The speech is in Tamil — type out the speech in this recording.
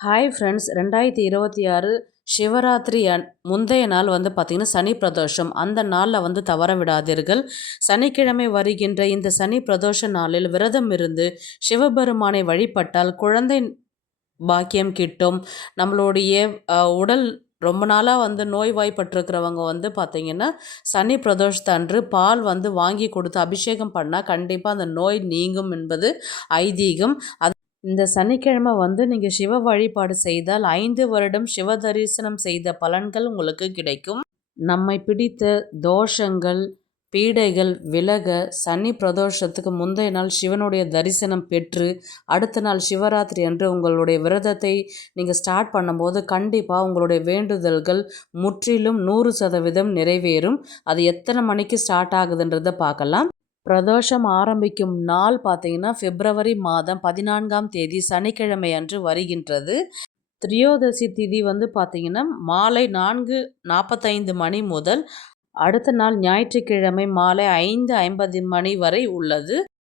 ஹாய் ஃப்ரெண்ட்ஸ், 2026 சிவராத்திரி முந்தைய நாள் பார்த்திங்கன்னா சனி பிரதோஷம். அந்த நாளில் தவற விடாதீர்கள். சனிக்கிழமை வருகின்ற இந்த சனி பிரதோஷ நாளில் விரதம் இருந்து சிவபெருமானை வழிபட்டால் குழந்தை பாக்கியம் கிட்டும். நம்மளுடைய உடல் ரொம்ப நாளாக நோய்வாய்ப்பட்டிருக்கிறவங்க பார்த்திங்கன்னா சனி பிரதோஷத்தன்று பால் வாங்கி கொடுத்து அபிஷேகம் பண்ணால் கண்டிப்பாக அந்த நோய் நீங்கும் என்பது ஐதீகம். இந்த சனிக்கிழமை நீங்கள் சிவ வழிபாடு செய்தால் 5 வருடம் சிவ தரிசனம் செய்த பலன்கள் உங்களுக்கு கிடைக்கும். நம்மை பிடித்த தோஷங்கள் பீடைகள் விலக சனி பிரதோஷத்துக்கு முந்தைய நாள் சிவனுடைய தரிசனம் பெற்று அடுத்த நாள் சிவராத்திரி அன்று உங்களுடைய விரதத்தை நீங்கள் ஸ்டார்ட் பண்ணும்போது கண்டிப்பாக உங்களுடைய வேண்டுதல்கள் முற்றிலும் 100% நிறைவேறும். அது எத்தனை மணிக்கு ஸ்டார்ட் ஆகுதுன்றதை பார்க்கலாம். பிரதோஷம் ஆரம்பிக்கும் நாள் பார்த்தீங்கன்னா பிப்ரவரி மாதம் 14ஆம் தேதி சனிக்கிழமை அன்று வருகின்றது. திரியோதசி திதி பார்த்தீங்கன்னா மாலை 4:45 மணி முதல் அடுத்த நாள் ஞாயிற்றுக்கிழமை மாலை 5:50 மணி வரை உள்ளது.